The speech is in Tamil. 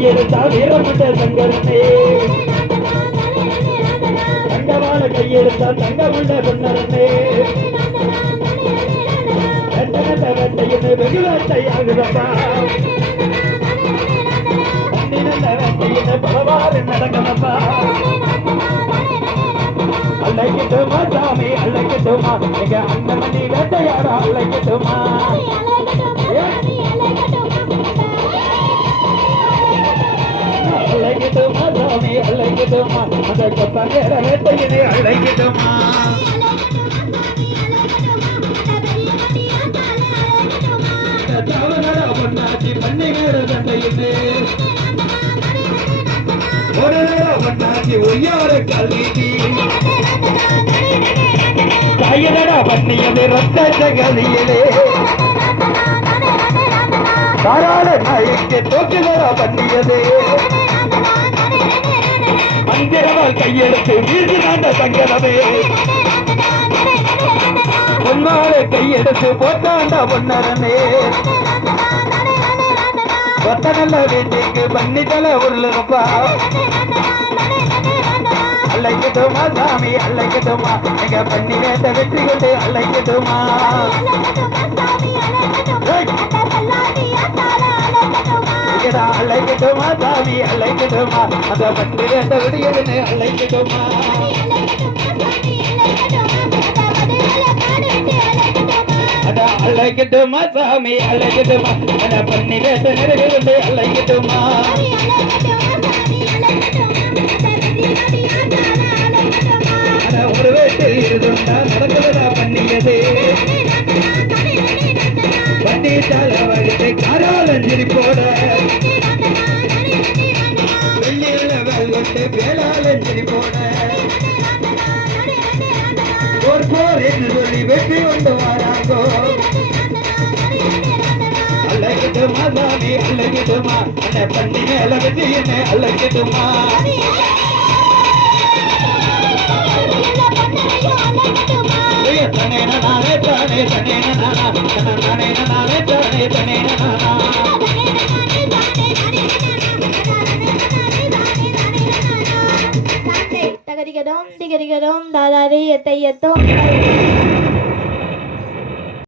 கையெடுத்தா வீரமட்ட சங்கரனே தங்கமான கையெடுத்தா தங்கமுள்ள பொன்னரனே வெட்ட வெட்டையின்னு வெகு வேட்டையாகுதப்பா நினைந்த வேட்டையின்னு பலவாறு நடக்கணப்பா அழைக்கட்டுமா சாமி அழைக்கட்டுமா எங்க அண்ணமணி வேட்டையாடா அழைக்கட்டுமா அழைக்கட்டுமா சாமி அழைக்கட்டுமா அந்த கொத்தங்கர வேட்டையினை அழைக்கட்டுமா பொன்னாச்சி பன்னிகர சண்டையிலே பொன்னாச்சி ஒய்யார கல்வி கையடா பண்ணியது ரத்த ஜகதியிலே தாராள நாய்க்கு தோற்றுதரா பண்ணியது மந்திரவால் கையெடுத்து வீசினாண்ட சங்கரமே பொன்னால கையெடுத்து போட்டாண்டா பொன்னரனே கொத்த நல்ல வீட்டுக்கு பண்ணித்தல உருளுப்பா அழைக்கட்டுமா சாமி அழைக்கட்டுமா எங்க பண்ணி வேட்ட வெற்றி கொண்டு அழைக்கட்டுமா அழைக்கட்டுமா சாமி அழைக்கட்டுமா அந்த பண்ணி வேட்ட விடியதுன்னு அழைக்கட்டுமா அழைக்கட்டுமா சாமி அழைக்கட்டுமா அந்த பண்ணி வேட்ட நிறைவேறு அழைக்கட்டுமா ஒரு வேட்டு இருதுண்டா நடக்கிறதா பண்ணியது வண்டி சால வழித்தை காராலஞ்சிரி போட வெள்ளியில வெல்வட்டு வேளாலஞ்சிரி போட போர் என்று சொல்லி வெற்றி கொண்டு வராங்கோ அழைக்கட்டுமா சாமி அழைக்கட்டுமா அந்த பண்ணி மேல வெற்றி என்ன அழைக்கட்டுமா தகரிகதோம் திகரிகதோம் தாதாரி எத்தையத்தோம்